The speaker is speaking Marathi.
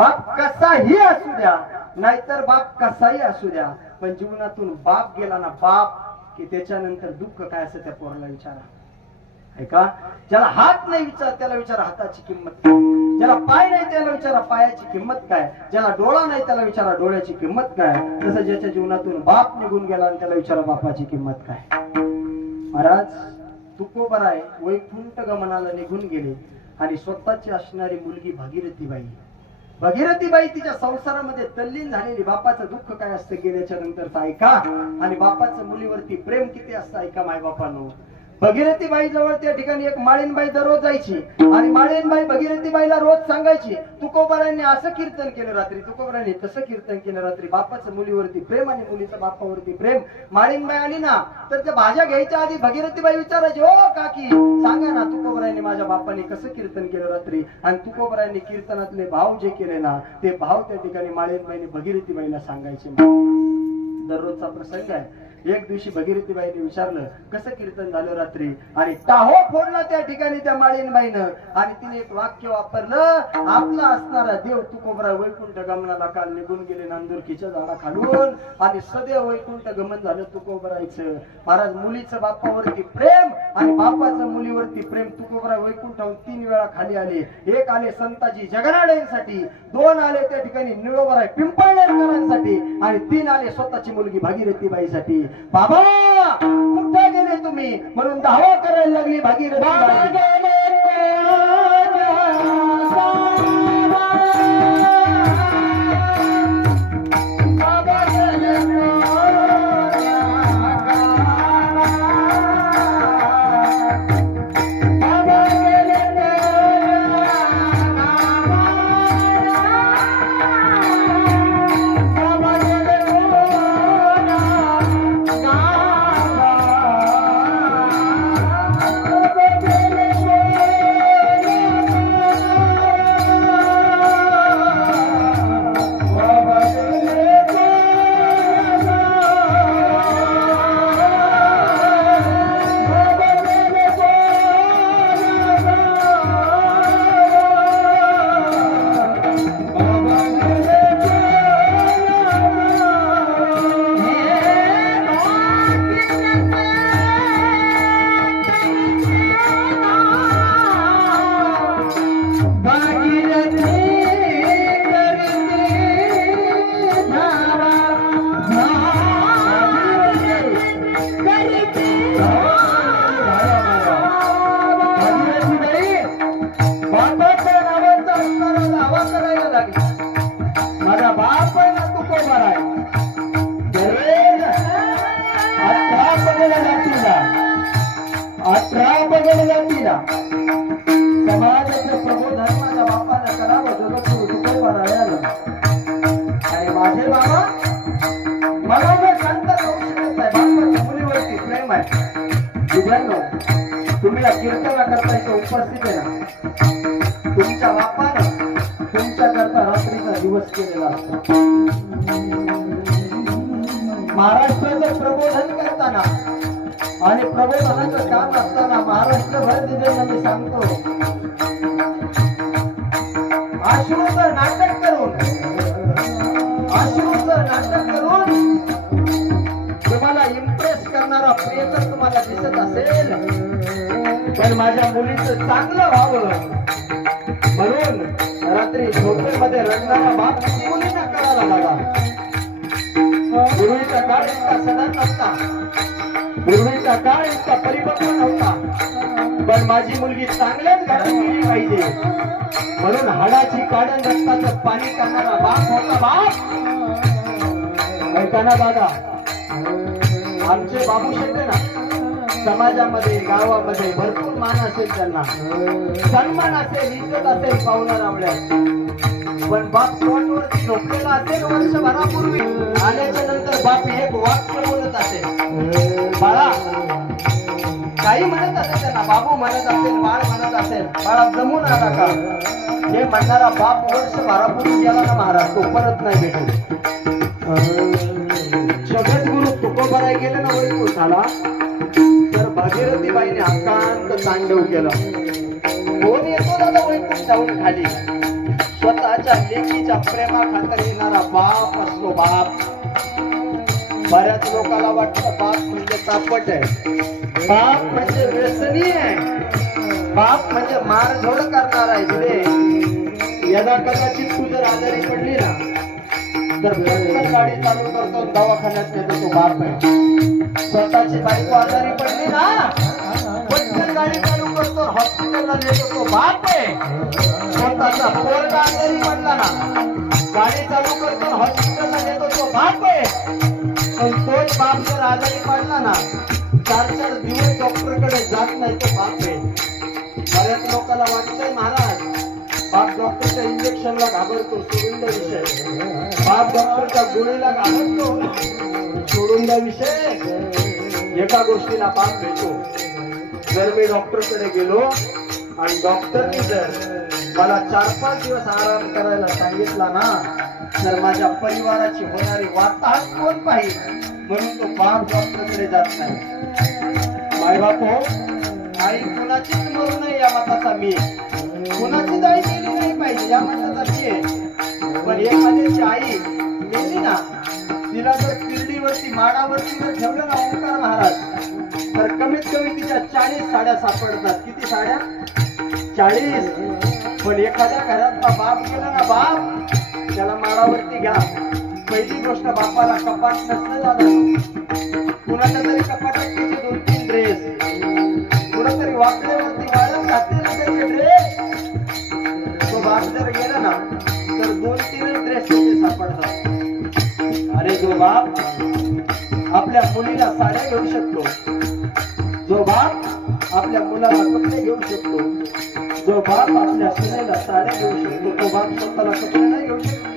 बाप कसाही असू द्या नाहीतर बाप कसाही असू द्या पण जीवनातून बाप गेला ना बाप की त्याच्यानंतर दुःख काय असं त्या पोराला विचारा. ऐका ज्याला हात नाही विचार त्याला विचारा हाताची किंमत ज्याला पाय नाही त्याला विचारा पायाची किंमत काय. ज्याला डोळा नाही त्याला विचारा डोळ्याची किंमत काय. जसं ज्याच्या जीवनातून बाप निघून गेला आणि त्याला विचारा बापाची किंमत काय. महाराज तुकोबराय आहे. वैकुंठ गमनाला निघून गेले आणि स्वतःची असणारी मुलगी भागीरथीबाई भगीरथीबाई तिच्या संसारामध्ये तल्लीन झालेली बापाचं दुःख काय असतं गेल्याच्यानंतर ऐका. आणि बापाचं मुलीवरती प्रेम किती असतं ऐका मायबापानो. भगीरथीबाई जवळ त्या ठिकाणी एक माळीनबाई दररोज जायची. आणि माळीनबाई भगीरथीबाईला रोज सांगायची तुकोबरांनी असं कीर्तन केलं रात्री तुकोबारांनी तसं कीर्तन केलं रात्री. बापाचं मुलीवरती प्रेम आणि मुलीचं बापावरती प्रेम. माळीनबाई आली ना तर त्या भाज्या घ्यायच्या आधी भगीरथीबाई विचारायची हो काकी सांगा ना तुकोबरांनी माझ्या बापाने कसं कीर्तन केलं रात्री? आणि तुकोबरांनी कीर्तनातले भाव जे केले ना ते भाव त्या ठिकाणी माळीनबाईने भगीरथीबाईला सांगायचे. दररोजचा प्रसंग आहे. एक दिवशी भगीरथीबाईने विचारलं कसं कीर्तन झालं रात्री? आणि टाहो फोडला त्या ठिकाणी त्या माळीनबाईनं. आणि तिने एक वाक्य वापरलं आपला असणारा देव तुकोबरा वैकुंठ गमनाला काल निघून गेले नांदुरकीच्या झाडा खालून आणि सदैव वैकुंठ गमन झालं तुकोबरायचं महाराज मुलीचं बापावरती प्रेम आणि बापाचं मुलीवरती प्रेम तुकोबरा वैकुंठाहून तीन वेळा खाली आले. एक आले संताजी जगनाडेंसाठी दोन आले त्या ठिकाणी निळोबराय पिंपळनेरकरांसाठी आणि तीन आले स्वतःची मुलगी भागीरथीबाईसाठी. बाबा कुठे गेले तुम्ही? म्हणून दावा करायला लागली भागीरथी नावाचा दावा करायला लागला. माझा बाप आहे ना तू अठरा पगड जातीला. अठरा पगड जातीला. दिवस केलेला असतो महाराष्ट्राचं प्रबोधन करताना आणि प्रबोधनाचं काम असताना महाराष्ट्रभर दिलेलं मी सांगतो. अश्रूचं नाटक करून अश्रूचं नाटक करून तुम्हाला इम्प्रेस करणारा प्रियकर तुम्हाला दिसत असेल. पण माझ्या मुलीचं चांगलं व्हावं. झोपेमध्ये रडणारा बाप मुलीला लागा पूर्वीचा काळ इतका सदन नव्हता पूर्वीचा काळ इतका परिपक्व नव्हता पण माझी मुलगी चांगल्याच घालून गेली पाहिजे म्हणून हाडाची काढण रक्ताचं पाणी करणारा बाप होता बाप ऐकाना दादा आमचे बाबू शेटे ना समाजामध्ये गावामध्ये भरपूर मान असेल त्यांना सन्मान असेल इज्जत असेल पाहुणा रावल्या पण बाप कोणवरती झोपलेला असेल वर्षभरापूर्वी. आल्याच्यानंतर बाप एक वाक्य बोलत असेल. बाळा काही म्हणत असेल त्यांना बाबू म्हणत असेल बाळ म्हणत असेल बाळा जमून आला का हे म्हणणारा बाप वर्षभरापूर्वी गेला ना महाराज तो परत नाही भेटू जगद्गुरु तुकोबाला गेले ना वैकुंठाला तर भागीरथीबाईने अकांत तांडव केला. कोण येतो दादा वैकुंठाहून खाली? स्वतःच्या लेकीच्या प्रेमा खातर येणारा बाप असतो बाप. बऱ्याच लोकांना वाटतं बाप म्हणजे तापट आहे. बाप म्हणजे व्यसनी आहे. बाप म्हणजे मारझोड करणार आहे तिथे यदा कदाचित तू जर आजारी पडली ना तर पटकन गाडी चालू करतो दवाखान्यात नेतो तो बाप आहे. स्वतःची बायको आजारी पडली ना पटकन गाडी चालू करतो हॉस्पिटलला नेतो तो बाप आहे. स्वतःचा पोरगा आजारी पडला ना गाडी चालू करतो हॉस्पिटलला नेतो तो बाप आहे. पण तोच बाप जर आजारी पडला ना चार चार दिवस डॉक्टरकडे जात नाही तो बाप आहे. बऱ्याच लोकांना वाटतंय महाराज बाप डॉक्टरच्या इंजेक्शनला घाबरतो सोडून द्या विषय. बाप डॉक्टरच्या गोळीला घाबरतो सोडून द्या विषय. एका गोष्टीला बाप भेटतो. जर मी डॉक्टरकडे गेलो आणि डॉक्टरने जर मला चार पाच दिवस आराम करायला सांगितला ना तर माझ्या परिवाराची होणारी वार्ताहर कोण पाहिजे म्हणून तो बाप डॉक्टरकडे जात नाही. माय बापो आई कुणाचीच मरू नये या मताचा मी. कुणाचीच आई गेली नाही पाहिजे या मताचा मी. आहे पण एखाद्याची आई गेली ना तिला जर किल्लीवरती माडावरती जर ठेवलं ना ओंकार महाराज तर कमीत कमी तिच्या चाळीस साड्या सापडतात. किती साड्या? चाळीस. पण एखाद्या घरातला बाप गेला ना बाप त्याला माडावरती घ्या. पहिली गोष्ट बापाला कपाट नसलं झालं. कुणाच्या तरी कपाटात त्याचे दोन तीन ड्रेस कुणातरी वाकड्यावरती वाळत घातलेले त्याचे ड्रेस तो बाप जर गेला ना तर दोन तीन ड्रेस त्याचे सापडतात. अरे जो बाप आपल्या मुलीला साड्या घेऊ शकतो जो बाप आपल्या मुलाला कपडे घेऊ शकतो जो बाप आपल्या सुनेला साड्या घेऊ शकतो तो बाप स्वतःला कपडे नाही घेऊ शकतो.